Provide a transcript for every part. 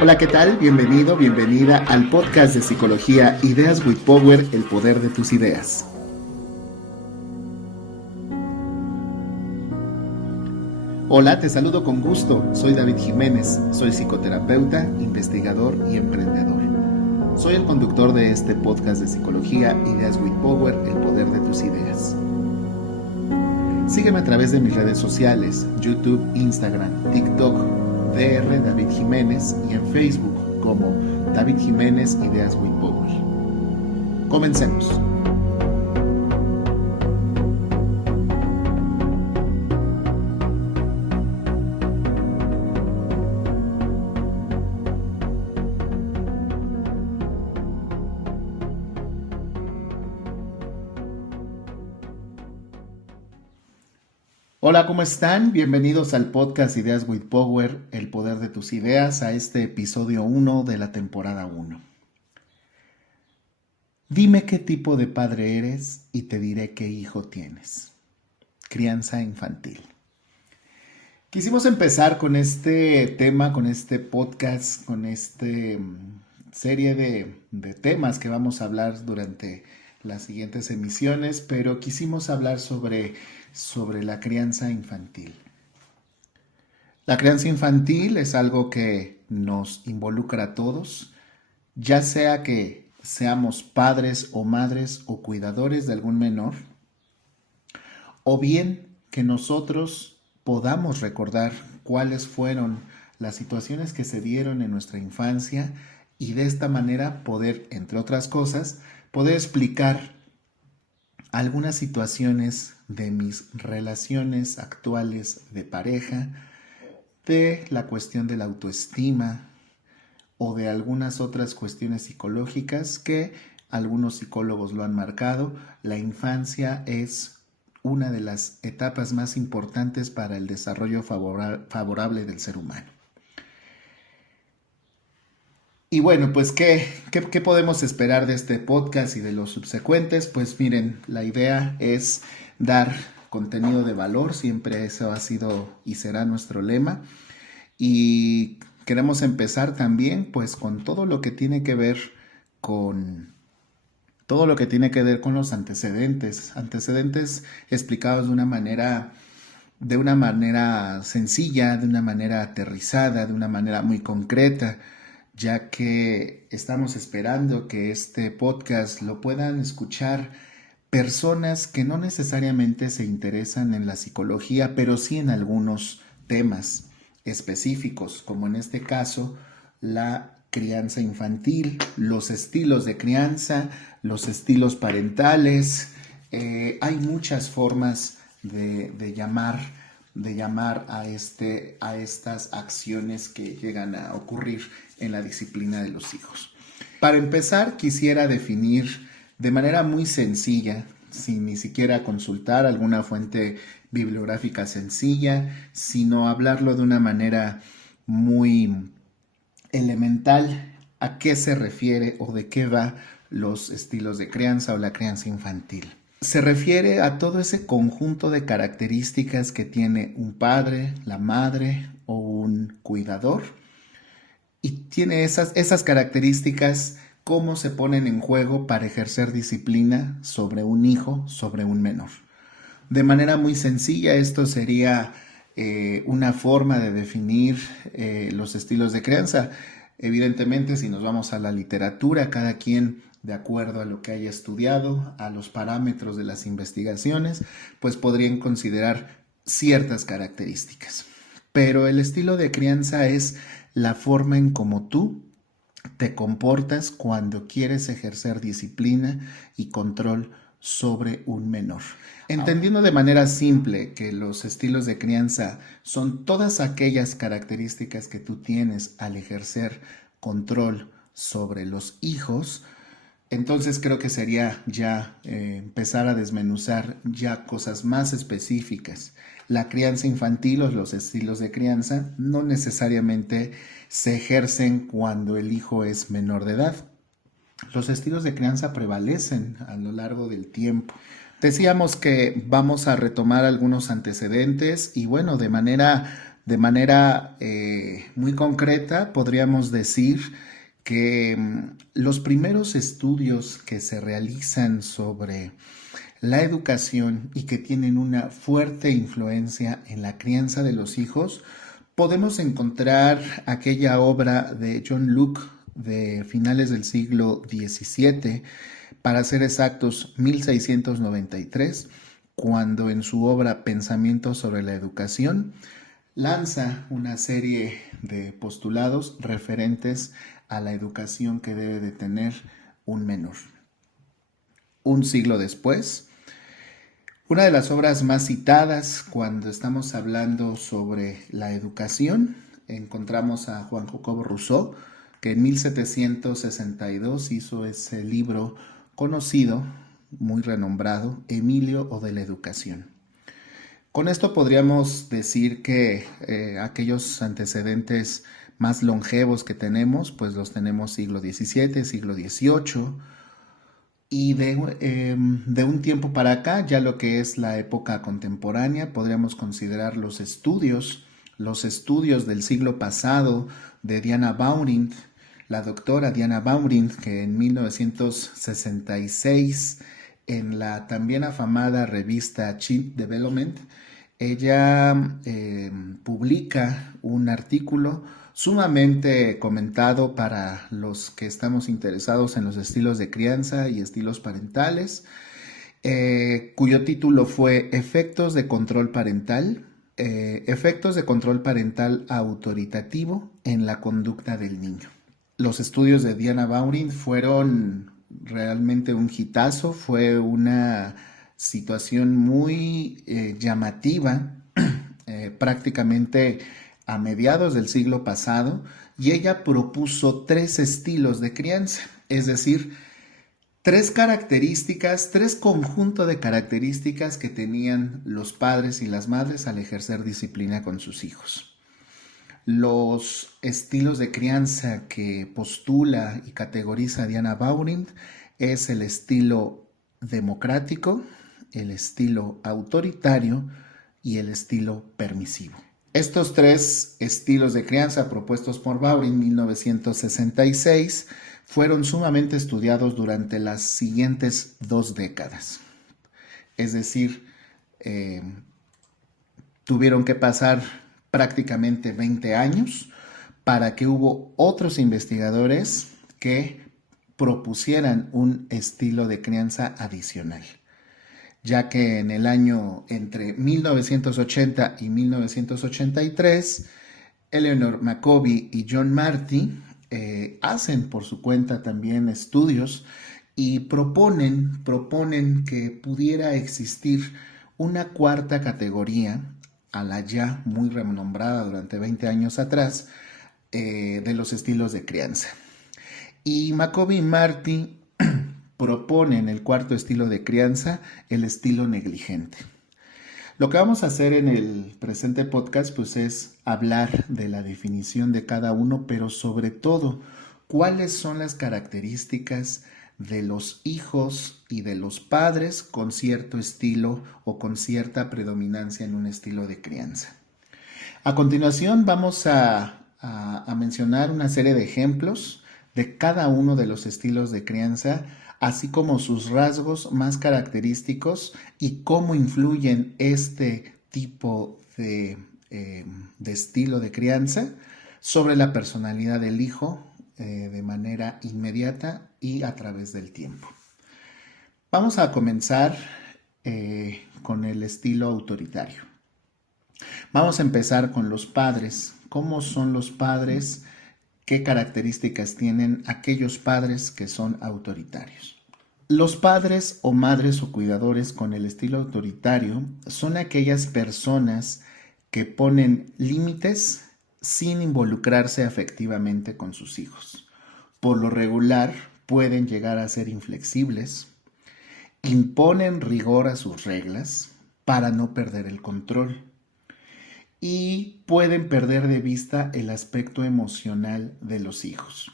Hola, ¿qué tal? Bienvenido, bienvenida al podcast de psicología Ideas with Power, el poder de tus ideas. Hola, te saludo con gusto. Soy David Jiménez, soy psicoterapeuta, investigador y emprendedor. Soy el conductor de este podcast de psicología Ideas with Power, el poder de tus ideas. Sígueme a través de mis redes sociales, YouTube, Instagram, TikTok, DR David Jiménez y en Facebook como David Jiménez Ideas with Power. Comencemos. Hola, ¿cómo están? Bienvenidos al podcast Ideas with Power, el poder de tus ideas, a este episodio 1 de la temporada 1. Dime qué tipo de padre eres y te diré qué hijo tienes. Crianza infantil. Quisimos empezar con este tema, con este podcast, con esta serie de temas que vamos a hablar durante las siguientes emisiones, pero quisimos hablar sobre la crianza infantil. La crianza infantil es algo que nos involucra a todos, ya sea que seamos padres o madres o cuidadores de algún menor, o bien que nosotros podamos recordar cuáles fueron las situaciones que se dieron en nuestra infancia y de esta manera poder, entre otras cosas, poder explicar algunas situaciones de mis relaciones actuales de pareja, de la cuestión de la autoestima o de algunas otras cuestiones psicológicas que algunos psicólogos lo han marcado. La infancia es una de las etapas más importantes para el desarrollo favorable del ser humano. Y bueno, pues ¿qué podemos esperar de este podcast y de los subsecuentes? Pues miren, la idea es dar contenido de valor, siempre eso ha sido y será nuestro lema. Y queremos empezar también pues con todo lo que tiene que ver con los antecedentes explicados de una manera sencilla, de una manera aterrizada, de una manera muy concreta, ya que estamos esperando que este podcast lo puedan escuchar personas que no necesariamente se interesan en la psicología, pero sí en algunos temas específicos, como en este caso la crianza infantil, los estilos de crianza, los estilos parentales. Hay muchas formas de llamar a estas acciones que llegan a ocurrir en la disciplina de los hijos. Para empezar, quisiera definir de manera muy sencilla, sin ni siquiera consultar alguna fuente bibliográfica sencilla, sino hablarlo de una manera muy elemental, a qué se refiere o de qué va los estilos de crianza o la crianza infantil. Se refiere a todo ese conjunto de características que tiene un padre, la madre o un cuidador, y tiene esas características, cómo se ponen en juego para ejercer disciplina sobre un hijo, sobre un menor. De manera muy sencilla, esto sería una forma de definir los estilos de crianza. Evidentemente, si nos vamos a la literatura, cada quien, de acuerdo a lo que haya estudiado, a los parámetros de las investigaciones, pues podrían considerar ciertas características. Pero el estilo de crianza es la forma en cómo tú te comportas cuando quieres ejercer disciplina y control sobre un menor. Entendiendo de manera simple que los estilos de crianza son todas aquellas características que tú tienes al ejercer control sobre los hijos, entonces creo que sería ya empezar a desmenuzar ya cosas más específicas. La crianza infantil o los estilos de crianza no necesariamente se ejercen cuando el hijo es menor de edad. Los estilos de crianza prevalecen a lo largo del tiempo. Decíamos que vamos a retomar algunos antecedentes y bueno, de manera muy concreta podríamos decir que los primeros estudios que se realizan sobre la educación y que tienen una fuerte influencia en la crianza de los hijos, podemos encontrar aquella obra de John Locke de finales del siglo XVII, para ser exactos 1693, cuando en su obra Pensamientos sobre la educación lanza una serie de postulados referentes a la educación que debe de tener un menor. Un siglo después, una de las obras más citadas cuando estamos hablando sobre la educación, encontramos a Juan Jacobo Rousseau, que en 1762 hizo ese libro conocido, muy renombrado, Emilio o de la Educación. Con esto podríamos decir que aquellos antecedentes más longevos que tenemos, pues los tenemos siglo XVII, siglo XVIII, y de un tiempo para acá, ya lo que es la época contemporánea, podríamos considerar los estudios del siglo pasado de Diana Baumrind, la doctora Diana Baumrind, que en 1966, en la también afamada revista Child Development, ella publica un artículo sumamente comentado para los que estamos interesados en los estilos de crianza y estilos parentales, cuyo título fue Efectos de control parental autoritativo en la conducta del niño. Los estudios de Diana Baumrind fueron realmente un hitazo, fue una situación muy llamativa, prácticamente a mediados del siglo pasado, y ella propuso 3 estilos de crianza, es decir, 3 características, 3 conjuntos de características que tenían los padres y las madres al ejercer disciplina con sus hijos. Los estilos de crianza que postula y categoriza Diana Baumrind es el estilo democrático, el estilo autoritario y el estilo permisivo. Estos 3 estilos de crianza propuestos por Baumrind en 1966 fueron sumamente estudiados durante las siguientes 2 décadas. Es decir, tuvieron que pasar prácticamente 20 años para que hubo otros investigadores que propusieran un estilo de crianza adicional, ya que en el año entre 1980 y 1983, Eleanor McCovey y John Marty hacen por su cuenta también estudios y proponen que pudiera existir una cuarta categoría, a la ya muy renombrada durante 20 años atrás, de los estilos de crianza. Y McCovey y Marty proponen el cuarto estilo de crianza, el estilo negligente. Lo que vamos a hacer en el presente podcast pues es hablar de la definición de cada uno, pero sobre todo, cuáles son las características de los hijos y de los padres con cierto estilo o con cierta predominancia en un estilo de crianza. A continuación vamos a mencionar una serie de ejemplos de cada uno de los estilos de crianza, así como sus rasgos más característicos y cómo influyen este tipo de estilo de crianza sobre la personalidad del hijo de manera inmediata y a través del tiempo. Vamos a comenzar con el estilo autoritario. Vamos a empezar con los padres. ¿Cómo son los padres? ¿Qué características tienen aquellos padres que son autoritarios? Los padres o madres o cuidadores con el estilo autoritario son aquellas personas que ponen límites sin involucrarse afectivamente con sus hijos. Por lo regular, pueden llegar a ser inflexibles, imponen rigor a sus reglas para no perder el control y pueden perder de vista el aspecto emocional de los hijos.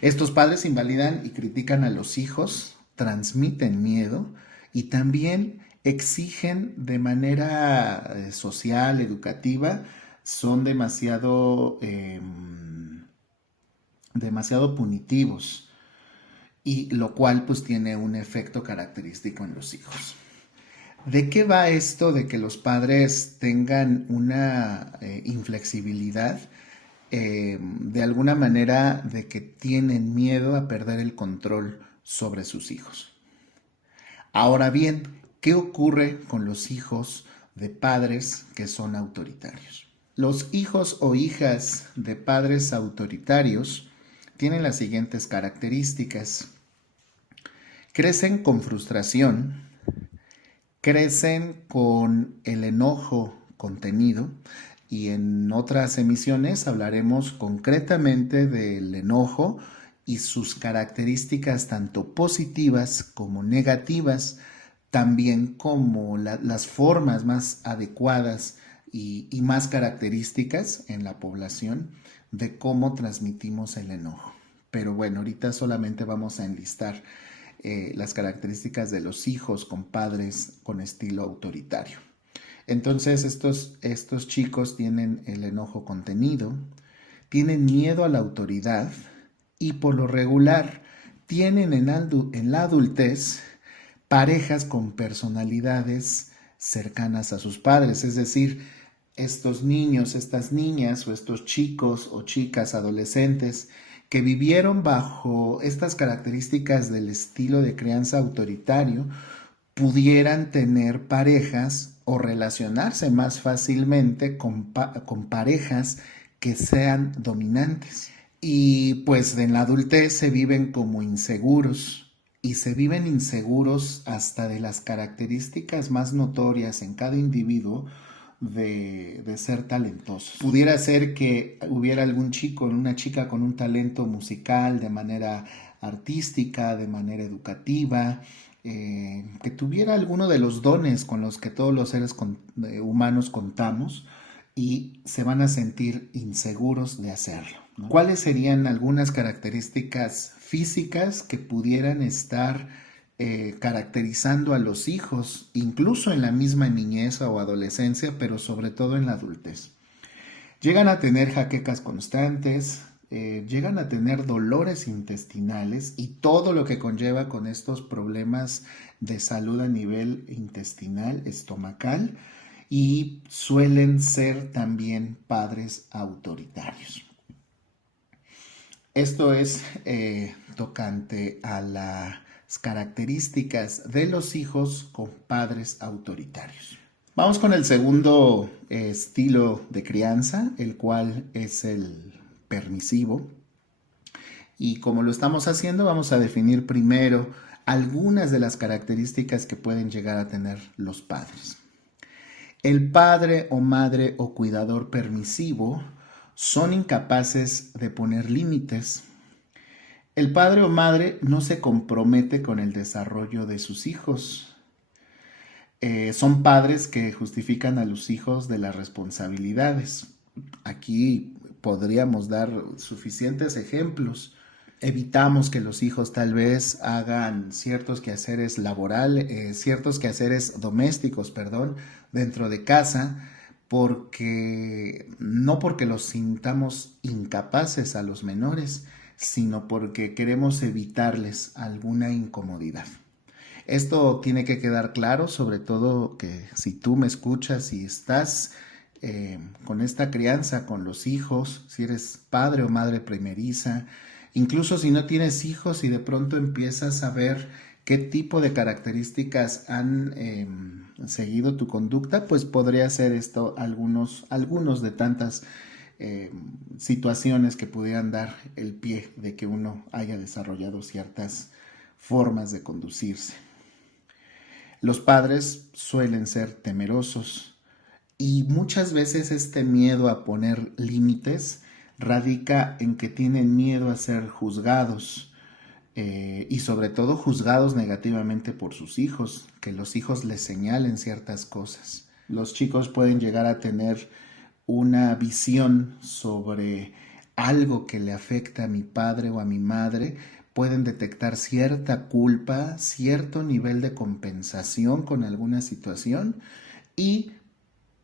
Estos padres invalidan y critican a los hijos, transmiten miedo y también exigen de manera social, educativa, son demasiado punitivos, y lo cual pues tiene un efecto característico en los hijos. ¿De qué va esto de que los padres tengan una inflexibilidad? De alguna manera de que tienen miedo a perder el control sobre sus hijos. Ahora bien, ¿qué ocurre con los hijos de padres que son autoritarios? Los hijos o hijas de padres autoritarios tienen las siguientes características. Crecen con frustración, crecen con el enojo contenido, y en otras emisiones hablaremos concretamente del enojo y sus características tanto positivas como negativas, también como las formas más adecuadas y más características en la población de cómo transmitimos el enojo. Pero bueno, ahorita solamente vamos a enlistar las características de los hijos con padres con estilo autoritario. Entonces estos chicos tienen el enojo contenido, tienen miedo a la autoridad y por lo regular tienen en la adultez parejas con personalidades cercanas a sus padres, es decir, estos niños, estas niñas o estos chicos o chicas adolescentes que vivieron bajo estas características del estilo de crianza autoritario pudieran tener parejas o relacionarse más fácilmente con parejas que sean dominantes. Y pues en la adultez se viven como inseguros, y se viven inseguros hasta de las características más notorias en cada individuo de ser talentosos. Pudiera ser que hubiera algún chico o una chica con un talento musical de manera artística, de manera educativa, que tuviera alguno de los dones con los que todos los seres humanos contamos, y se van a sentir inseguros de hacerlo, ¿no? ¿Cuáles serían algunas características físicas que pudieran estar caracterizando a los hijos, incluso en la misma niñez o adolescencia, pero sobre todo en la adultez? Llegan a tener jaquecas constantes, llegan a tener dolores intestinales y todo lo que conlleva con estos problemas de salud a nivel intestinal, estomacal, y suelen ser también padres autoritarios. Esto es tocante a las características de los hijos con padres autoritarios. Vamos con el segundo estilo de crianza, el cual es el permisivo. Y como lo estamos haciendo, vamos a definir primero algunas de las características que pueden llegar a tener los padres. El padre o madre o cuidador permisivo son incapaces de poner límites. El padre o madre no se compromete con el desarrollo de sus hijos. Son padres que justifican a los hijos de las responsabilidades. Aquí podríamos dar suficientes ejemplos. Evitamos que los hijos tal vez hagan ciertos quehaceres laborales, ciertos quehaceres domésticos, dentro de casa, no porque los sintamos incapaces a los menores, sino porque queremos evitarles alguna incomodidad. Esto tiene que quedar claro, sobre todo que si tú me escuchas y estás con esta crianza con los hijos, si eres padre o madre primeriza, incluso si no tienes hijos y de pronto empiezas a ver qué tipo de características han seguido tu conducta, pues podría ser esto algunos de tantas situaciones que pudieran dar el pie de que uno haya desarrollado ciertas formas de conducirse. Los padres suelen ser temerosos, y muchas veces este miedo a poner límites radica en que tienen miedo a ser juzgados, y sobre todo juzgados negativamente por sus hijos, que los hijos les señalen ciertas cosas. Los chicos pueden llegar a tener una visión sobre algo que le afecta a mi padre o a mi madre, pueden detectar cierta culpa, cierto nivel de compensación con alguna situación y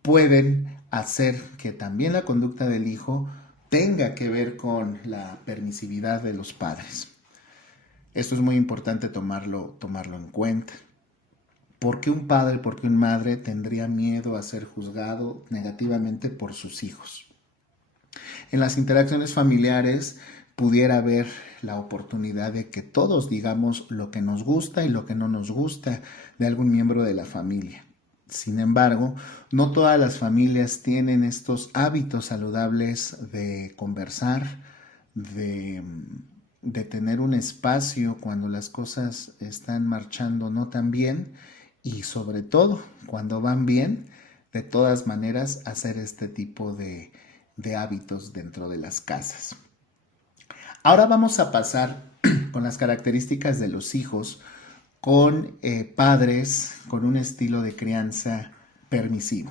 pueden hacer que también la conducta del hijo tenga que ver con la permisividad de los padres. Esto es muy importante tomarlo en cuenta. ¿Por qué un padre, por qué una madre tendría miedo a ser juzgado negativamente por sus hijos? En las interacciones familiares pudiera haber la oportunidad de que todos digamos lo que nos gusta y lo que no nos gusta de algún miembro de la familia. Sin embargo, no todas las familias tienen estos hábitos saludables de conversar, de tener un espacio cuando las cosas están marchando no tan bien y sobre todo cuando van bien, de todas maneras hacer este tipo de hábitos dentro de las casas. Ahora vamos a pasar con las características de los hijos con padres con un estilo de crianza permisivo.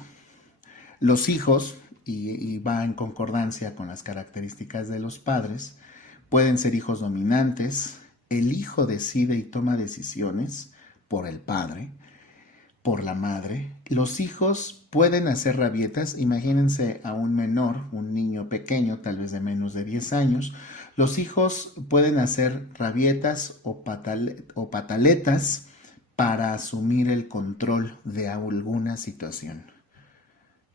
Los hijos, y va en concordancia con las características de los padres, pueden ser hijos dominantes. El hijo decide y toma decisiones por el padre, por la madre. Los hijos pueden hacer rabietas. Imagínense a un menor, un niño pequeño, tal vez de menos de 10 años. Los hijos pueden hacer rabietas o pataletas para asumir el control de alguna situación.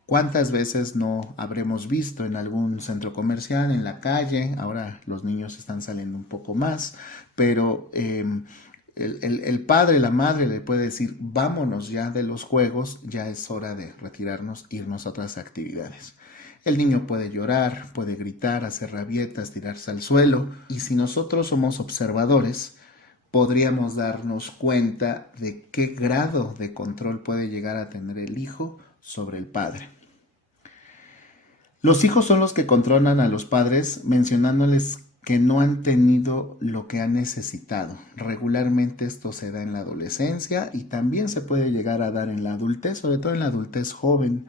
¿Cuántas veces no habremos visto en algún centro comercial, en la calle? Ahora los niños están saliendo un poco más, pero el padre, la madre le puede decir, vámonos ya de los juegos, ya es hora de retirarnos, irnos a otras actividades. El niño puede llorar, puede gritar, hacer rabietas, tirarse al suelo, y si nosotros somos observadores, podríamos darnos cuenta de qué grado de control puede llegar a tener el hijo sobre el padre. Los hijos son los que controlan a los padres mencionándoles que no han tenido lo que han necesitado. Regularmente esto se da en la adolescencia y también se puede llegar a dar en la adultez, sobre todo en la adultez joven.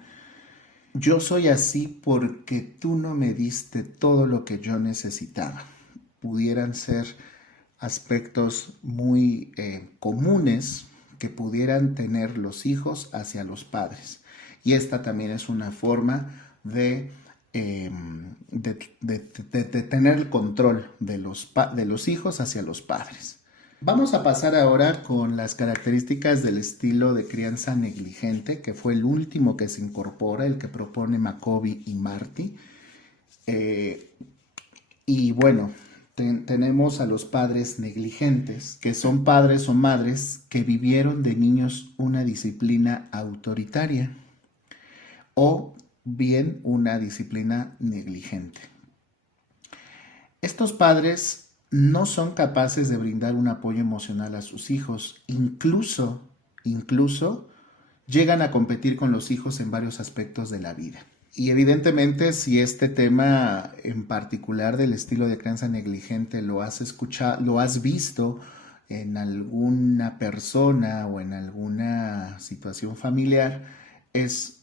Yo soy así porque tú no me diste todo lo que yo necesitaba. Pudieran ser aspectos muy comunes que pudieran tener los hijos hacia los padres. Y esta también es una forma de tener el control de los hijos hacia los padres. Vamos a pasar ahora con las características del estilo de crianza negligente, que fue el último que se incorpora, el que propone Maccoby y Marty. Y bueno, tenemos a los padres negligentes, que son padres o madres que vivieron de niños una disciplina autoritaria o bien una disciplina negligente. Estos padres no son capaces de brindar un apoyo emocional a sus hijos, incluso llegan a competir con los hijos en varios aspectos de la vida. Y evidentemente, si este tema en particular del estilo de crianza negligente lo has escuchado, lo has visto en alguna persona o en alguna situación familiar, es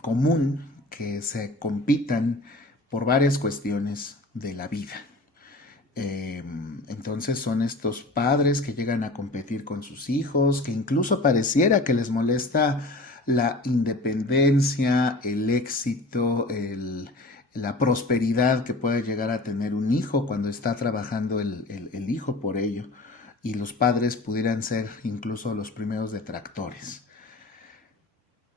común que se compitan por varias cuestiones de la vida. Entonces son estos padres que llegan a competir con sus hijos, que incluso pareciera que les molesta la independencia, el éxito, la prosperidad que puede llegar a tener un hijo cuando está trabajando el hijo por ello. Y los padres pudieran ser incluso los primeros detractores.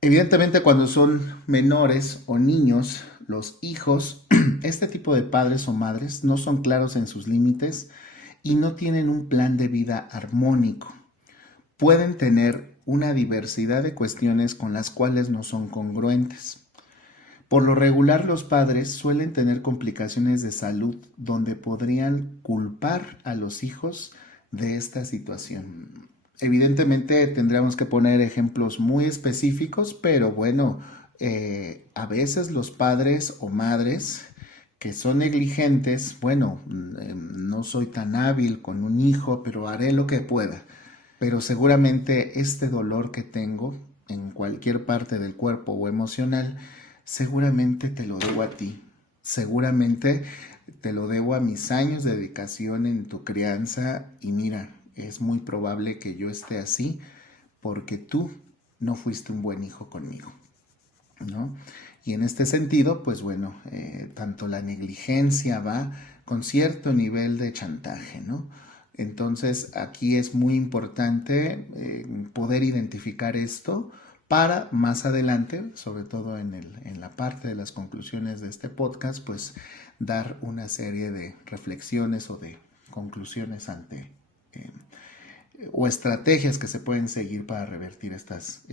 Evidentemente, cuando son menores o niños, los hijos, este tipo de padres o madres no son claros en sus límites y no tienen un plan de vida armónico. Pueden tener una diversidad de cuestiones con las cuales no son congruentes. Por lo regular, los padres suelen tener complicaciones de salud donde podrían culpar a los hijos de esta situación. Evidentemente tendríamos que poner ejemplos muy específicos, pero bueno, a veces los padres o madres que son negligentes, bueno, no soy tan hábil con un hijo, pero haré lo que pueda. Pero seguramente este dolor que tengo en cualquier parte del cuerpo o emocional, seguramente te lo debo a ti. Seguramente te lo debo a mis años de dedicación en tu crianza y mira, es muy probable que yo esté así porque tú no fuiste un buen hijo conmigo, ¿no? Y en este sentido, pues bueno, tanto la negligencia va con cierto nivel de chantaje, ¿no? Entonces aquí es muy importante poder identificar esto para más adelante, sobre todo en la parte de las conclusiones de este podcast, pues dar una serie de reflexiones o de conclusiones ante eh, o estrategias que se pueden seguir para revertir estas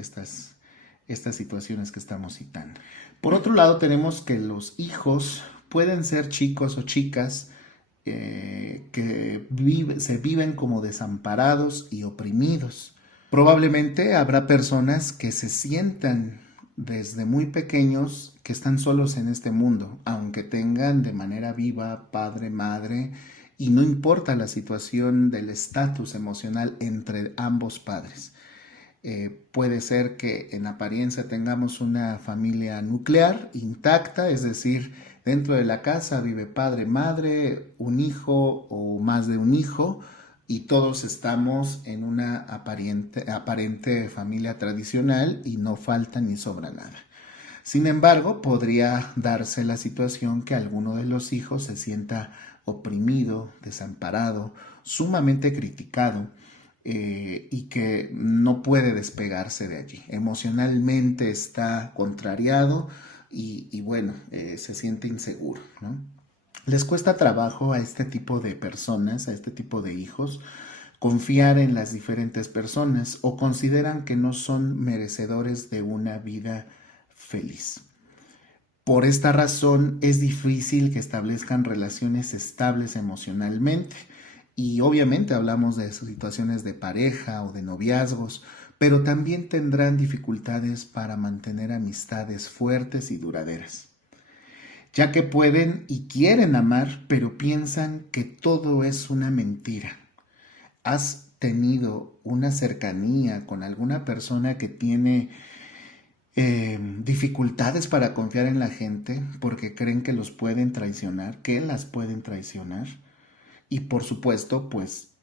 situaciones que estamos citando. Por otro lado, tenemos que los hijos pueden ser chicos o chicas que se viven como desamparados y oprimidos. Probablemente habrá personas que se sientan desde muy pequeños que están solos en este mundo, aunque tengan de manera viva padre, madre, y no importa la situación del estatus emocional entre ambos padres. Puede ser que en apariencia tengamos una familia nuclear intacta, es decir, dentro de la casa vive padre, madre, un hijo o más de un hijo, y todos estamos en una aparente familia tradicional y no falta ni sobra nada. Sin embargo, podría darse la situación que alguno de los hijos se sienta oprimido, desamparado, sumamente criticado, y que no puede despegarse de allí. Emocionalmente está contrariado y bueno, se siente inseguro, ¿no? Les cuesta trabajo a este tipo de personas, a este tipo de hijos, confiar en las diferentes personas o consideran que no son merecedores de una vida feliz. Por esta razón es difícil que establezcan relaciones estables emocionalmente. Y obviamente hablamos de situaciones de pareja o de noviazgos, pero también tendrán dificultades para mantener amistades fuertes y duraderas, ya que pueden y quieren amar, pero piensan que todo es una mentira. ¿Has tenido una cercanía con alguna persona que tiene dificultades para confiar en la gente porque creen que los pueden traicionar, que las pueden traicionar? Y por supuesto, pues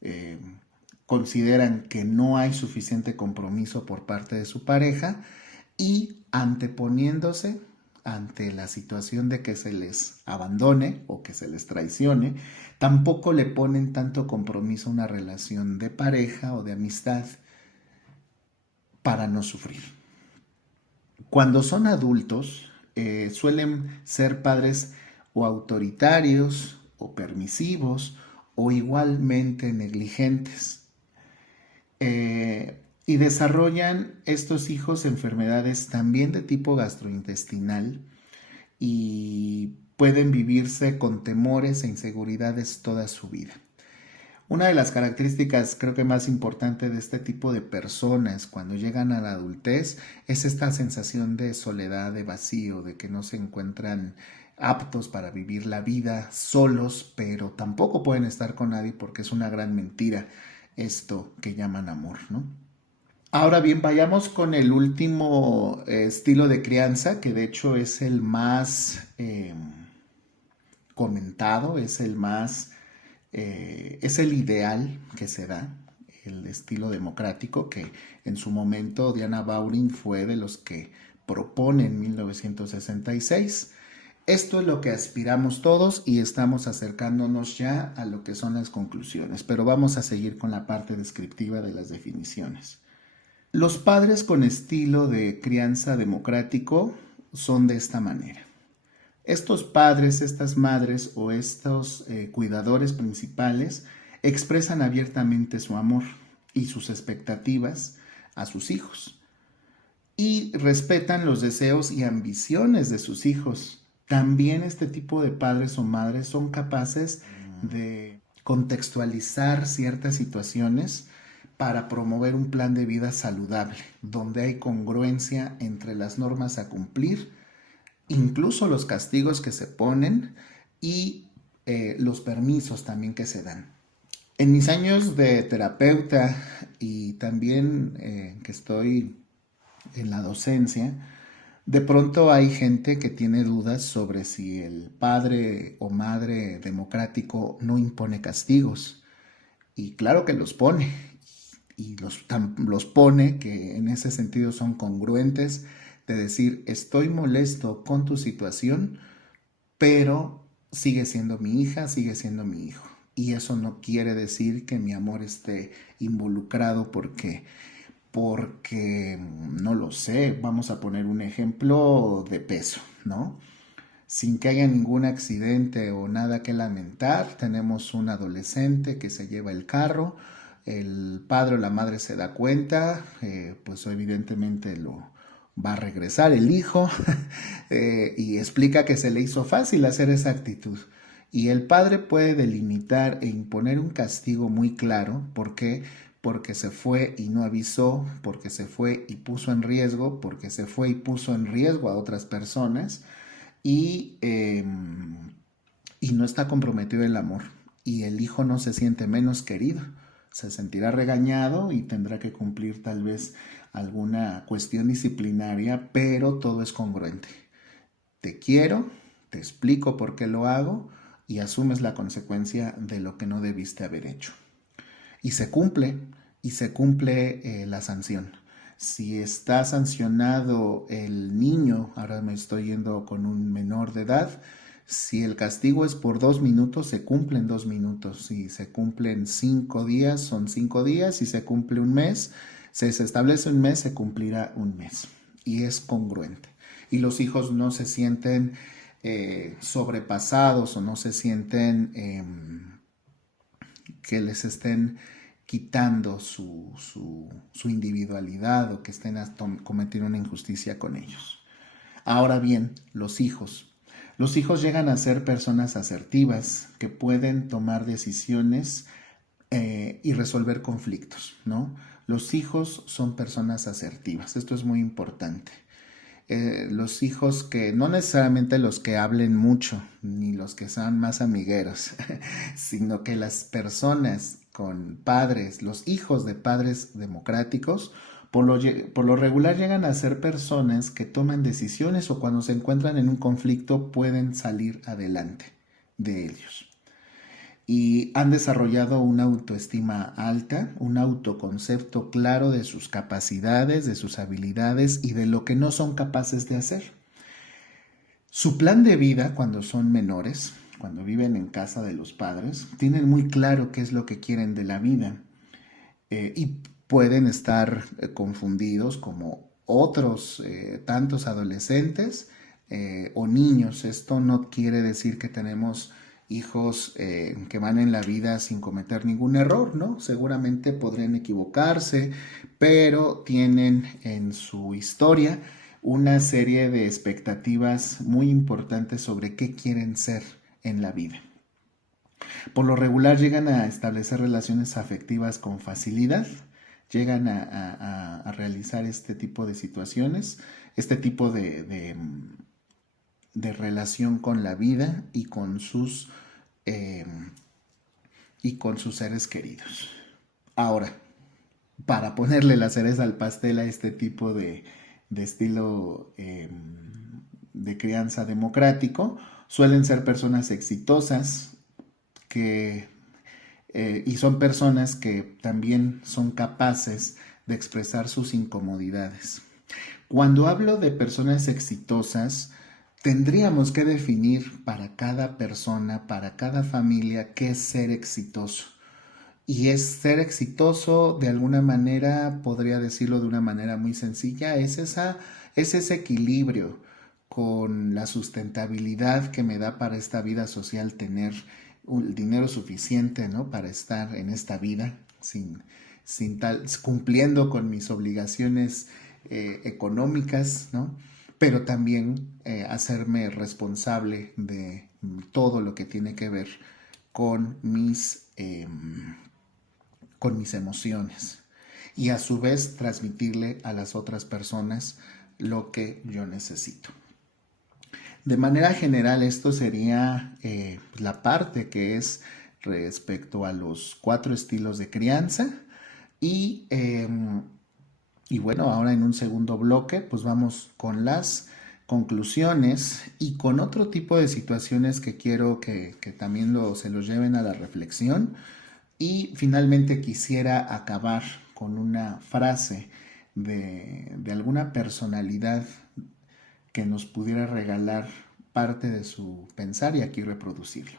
consideran que no hay suficiente compromiso por parte de su pareja y anteponiéndose ante la situación de que se les abandone o que se les traicione, tampoco le ponen tanto compromiso a una relación de pareja o de amistad para no sufrir. Cuando son adultos, suelen ser padres o autoritarios o permisivos o igualmente negligentes. Y desarrollan estos hijos enfermedades también de tipo gastrointestinal y pueden vivirse con temores e inseguridades toda su vida. Una de las características creo que más importante de este tipo de personas cuando llegan a la adultez es esta sensación de soledad, de vacío, de que no se encuentran aptos para vivir la vida solos, pero tampoco pueden estar con nadie porque es una gran mentira esto que llaman amor, ¿no? Ahora bien, vayamos con el último estilo de crianza, que de hecho es el más comentado, es el ideal que se da, el estilo democrático, que en su momento Diana Baurin fue de los que propone en 1966. Esto es lo que aspiramos todos y estamos acercándonos ya a lo que son las conclusiones, pero vamos a seguir con la parte descriptiva de las definiciones. Los padres con estilo de crianza democrático son de esta manera. Estos padres, estas madres o estos cuidadores principales expresan abiertamente su amor y sus expectativas a sus hijos y respetan los deseos y ambiciones de sus hijos. También este tipo de padres o madres son capaces de contextualizar ciertas situaciones para promover un plan de vida saludable, donde hay congruencia entre las normas a cumplir, incluso los castigos que se ponen y los permisos también que se dan. En mis años de terapeuta y también que estoy en la docencia, De pronto hay gente que tiene dudas sobre si el padre o madre democrático no impone castigos. Y claro que los pone. Y los pone que en ese sentido son congruentes de decir, estoy molesto con tu situación, pero sigue siendo mi hija, sigue siendo mi hijo. Y eso no quiere decir que mi amor esté involucrado porque no lo sé, vamos a poner un ejemplo de peso, ¿no? Sin que haya ningún accidente o nada que lamentar, tenemos un adolescente que se lleva el carro, el padre o la madre se da cuenta, pues evidentemente lo va a regresar el hijo y explica que se le hizo fácil hacer esa actitud. Y el padre puede delimitar e imponer un castigo muy claro. ¿Por qué? Porque se fue y no avisó, porque se fue y puso en riesgo, porque se fue y puso en riesgo a otras personas y, eh, y no está comprometido el amor. Y el hijo no se siente menos querido, se sentirá regañado y tendrá que cumplir tal vez alguna cuestión disciplinaria, pero todo es congruente. Te quiero, te explico por qué lo hago y asumes la consecuencia de lo que no debiste haber hecho. Y se cumple, y se cumple la sanción. Si está sancionado el niño, ahora me estoy yendo con un menor de edad, si el castigo es por 2 minutos, se cumple en 2 minutos. Si se cumplen 5 días, son 5 días. Si se cumple un mes, si se establece un mes, se cumplirá un mes. Y es congruente. Y los hijos no se sienten sobrepasados o no se sienten que les estén quitando su individualidad o que estén cometiendo una injusticia con ellos. Ahora bien, los hijos. Los hijos llegan a ser personas asertivas que pueden tomar decisiones y resolver conflictos, ¿no? Los hijos son personas asertivas. Esto es muy importante. Los hijos que no necesariamente los que hablen mucho ni los que sean más amigueros, sino que las personas con padres, los hijos de padres democráticos, por lo regular llegan a ser personas que toman decisiones o cuando se encuentran en un conflicto pueden salir adelante de ellos y han desarrollado una autoestima alta, un autoconcepto claro de sus capacidades, de sus habilidades y de lo que no son capaces de hacer. Su plan de vida cuando son menores, cuando viven en casa de los padres, tienen muy claro qué es lo que quieren de la vida y pueden estar confundidos como otros tantos adolescentes o niños. Esto no quiere decir que tenemos hijos que van en la vida sin cometer ningún error, ¿no? Seguramente podrían equivocarse, pero tienen en su historia una serie de expectativas muy importantes sobre qué quieren ser en la vida. Por lo regular llegan a establecer relaciones afectivas con facilidad, llegan a realizar este tipo de situaciones, este tipo de relación con la vida eh, y con sus seres queridos. Ahora, para ponerle la cereza al pastel a este tipo de estilo de crianza democrático, suelen ser personas exitosas que, y son personas que también son capaces de expresar sus incomodidades. Cuando hablo de personas exitosas, tendríamos que definir para cada persona, para cada familia, qué es ser exitoso. Y es ser exitoso de alguna manera, podría decirlo de una manera muy sencilla, es ese equilibrio con la sustentabilidad que me da para esta vida social tener el dinero suficiente, ¿no? Para estar en esta vida cumpliendo con mis obligaciones económicas, ¿no? Pero también hacerme responsable de todo lo que tiene que ver con con mis emociones y a su vez transmitirle a las otras personas lo que yo necesito. De manera general, esto sería la parte que es respecto a los 4 estilos de crianza y, y bueno, ahora en un segundo bloque, pues vamos con las conclusiones y con otro tipo de situaciones que quiero que también se los lleven a la reflexión. Y finalmente quisiera acabar con una frase de alguna personalidad que nos pudiera regalar parte de su pensar y aquí reproducirlo.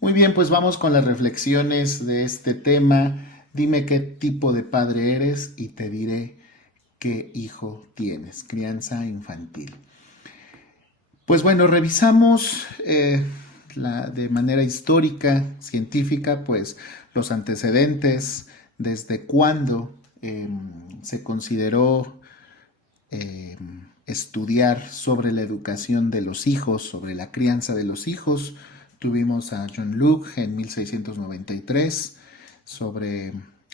Muy bien, pues vamos con las reflexiones de este tema. Dime qué tipo de padre eres y te diré qué hijo tienes. Crianza infantil. Pues bueno, revisamos de manera histórica, científica, pues los antecedentes, desde cuándo se consideró eh, estudiar sobre la educación de los hijos, sobre la crianza de los hijos. Tuvimos a John Locke en 1693,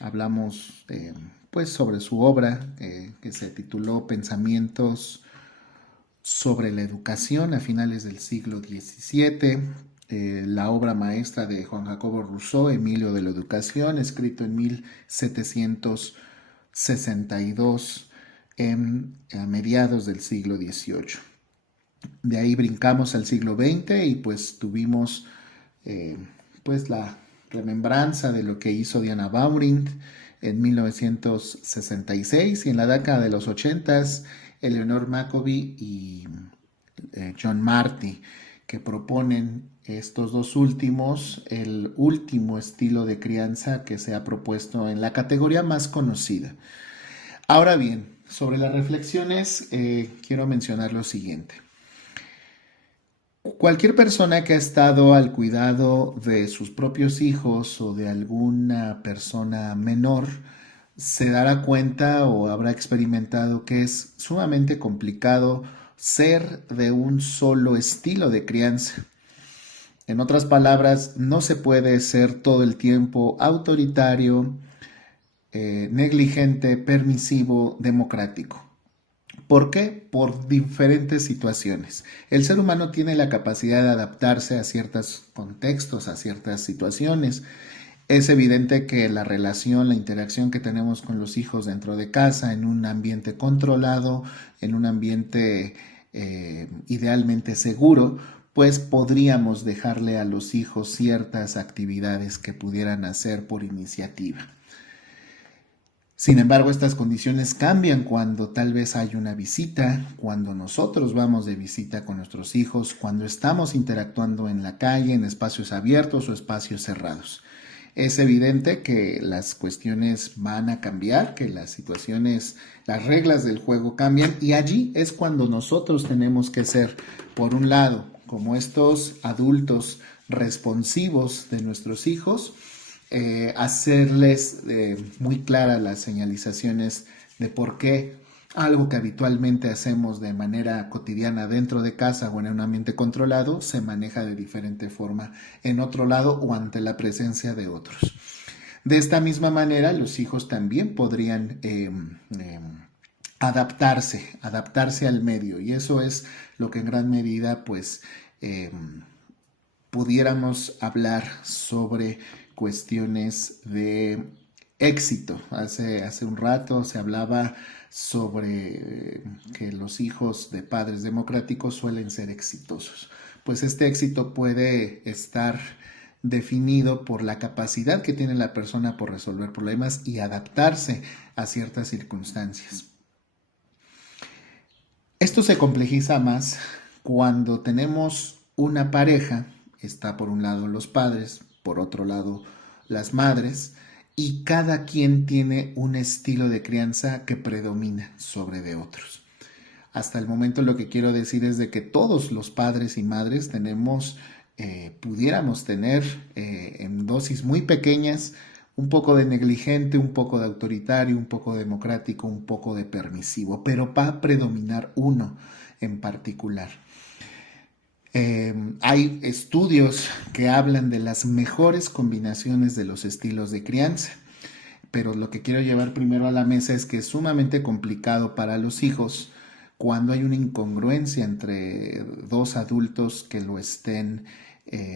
hablamos pues sobre su obra que se tituló Pensamientos sobre la educación a finales del siglo XVII, la obra maestra de Juan Jacobo Rousseau, Emilio de la Educación, escrito en 1762 a mediados del siglo XVIII. De ahí brincamos al siglo XX y pues tuvimos pues la remembranza de lo que hizo Diana Baumrind en 1966 y en la década de los 80s Eleanor Maccoby y John Marty, que proponen estos dos últimos el último estilo de crianza que se ha propuesto en la categoría más conocida. Ahora bien, sobre las reflexiones quiero mencionar lo siguiente. Cualquier persona que ha estado al cuidado de sus propios hijos o de alguna persona menor se dará cuenta o habrá experimentado que es sumamente complicado ser de un solo estilo de crianza. En otras palabras, no se puede ser todo el tiempo autoritario, negligente, permisivo, democrático. ¿Por qué? Por diferentes situaciones. El ser humano tiene la capacidad de adaptarse a ciertos contextos, a ciertas situaciones. Es evidente que la relación, la interacción que tenemos con los hijos dentro de casa, en un ambiente controlado, en un ambiente idealmente seguro, pues podríamos dejarle a los hijos ciertas actividades que pudieran hacer por iniciativa. Sin embargo, estas condiciones cambian cuando tal vez hay una visita, cuando nosotros vamos de visita con nuestros hijos, cuando estamos interactuando en la calle, en espacios abiertos o espacios cerrados. Es evidente que las cuestiones van a cambiar, que las situaciones, las reglas del juego cambian y allí es cuando nosotros tenemos que ser, por un lado, como estos adultos responsivos de nuestros hijos, hacerles muy claras las señalizaciones de por qué algo que habitualmente hacemos de manera cotidiana dentro de casa o en un ambiente controlado se maneja de diferente forma en otro lado o ante la presencia de otros. De esta misma manera, los hijos también podrían adaptarse al medio y eso es lo que en gran medida pues pudiéramos hablar sobre cuestiones de éxito. Hace un rato se hablaba sobre que los hijos de padres democráticos suelen ser exitosos. Pues este éxito puede estar definido por la capacidad que tiene la persona por resolver problemas y adaptarse a ciertas circunstancias. Esto se complejiza más cuando tenemos una pareja, está por un lado los padres, por otro lado las madres, y cada quien tiene un estilo de crianza que predomina sobre de otros. Hasta el momento lo que quiero decir es de que todos los padres y madres pudiéramos tener en dosis muy pequeñas un poco de negligente, un poco de autoritario, un poco democrático, un poco de permisivo, pero va a predominar uno en particular. Hay estudios que hablan de las mejores combinaciones de los estilos de crianza, pero lo que quiero llevar primero a la mesa es que es sumamente complicado para los hijos cuando hay una incongruencia entre dos adultos que lo estén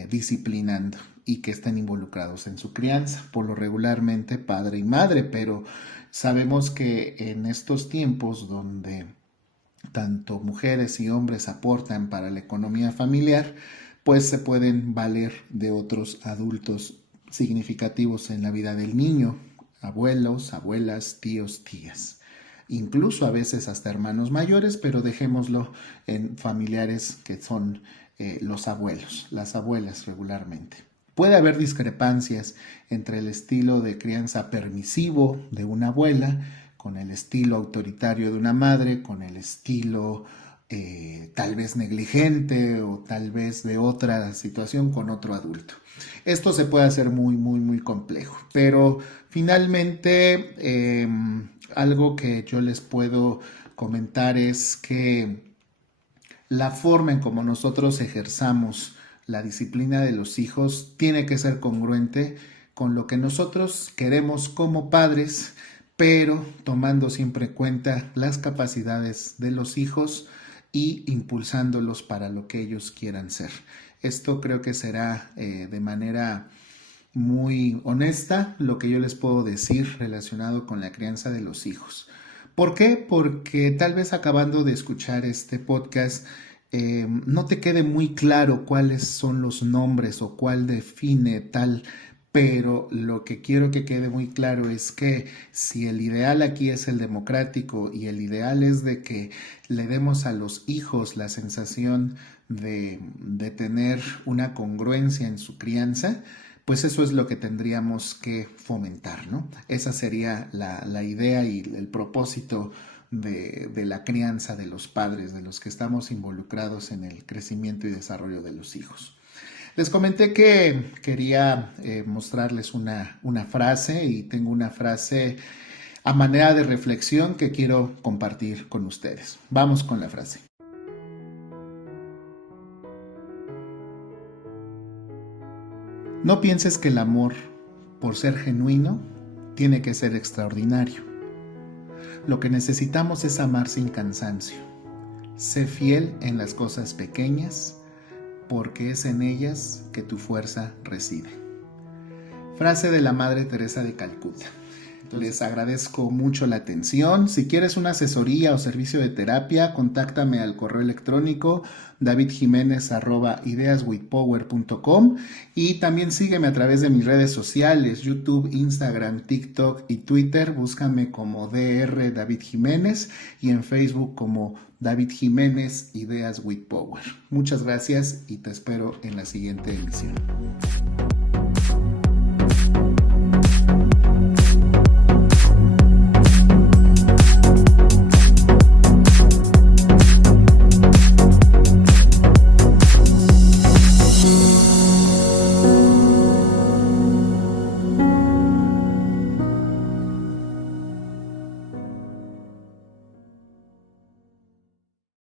disciplinando y que estén involucrados en su crianza, por lo regularmente padre y madre, pero sabemos que en estos tiempos donde tanto mujeres y hombres aportan para la economía familiar, pues se pueden valer de otros adultos significativos en la vida del niño, abuelos, abuelas, tíos, tías, incluso a veces hasta hermanos mayores, pero dejémoslo en familiares que son los abuelos, las abuelas regularmente. Puede haber discrepancias entre el estilo de crianza permisivo de una abuela con el estilo autoritario de una madre, con el estilo tal vez negligente o tal vez de otra situación con otro adulto. Esto se puede hacer muy complejo, pero finalmente algo que yo les puedo comentar es que la forma en cómo nosotros ejerzamos la disciplina de los hijos tiene que ser congruente con lo que nosotros queremos como padres, pero tomando siempre en cuenta las capacidades de los hijos y impulsándolos para lo que ellos quieran ser. Esto creo que será de manera muy honesta lo que yo les puedo decir relacionado con la crianza de los hijos. ¿Por qué? Porque tal vez acabando de escuchar este podcast no te quede muy claro cuáles son los nombres o cuál define tal, pero lo que quiero que quede muy claro es que si el ideal aquí es el democrático y el ideal es de que le demos a los hijos la sensación de tener una congruencia en su crianza, pues eso es lo que tendríamos que fomentar, ¿no? Esa sería la idea y el propósito de la crianza de los padres, de los que estamos involucrados en el crecimiento y desarrollo de los hijos. Les comenté que quería mostrarles una frase y tengo una frase a manera de reflexión que quiero compartir con ustedes. Vamos con la frase. No pienses que el amor, por ser genuino, tiene que ser extraordinario. Lo que necesitamos es amar sin cansancio. Sé fiel en las cosas pequeñas, porque es en ellas que tu fuerza reside. Frase de la Madre Teresa de Calcuta. Les agradezco mucho la atención. Si quieres una asesoría o servicio de terapia, contáctame al correo electrónico davidjimenez@ideaswithpower.com y también sígueme a través de mis redes sociales, YouTube, Instagram, TikTok y Twitter. Búscame como Dr. David Jiménez y en Facebook como David Jiménez Ideas with Power. Muchas gracias y te espero en la siguiente emisión.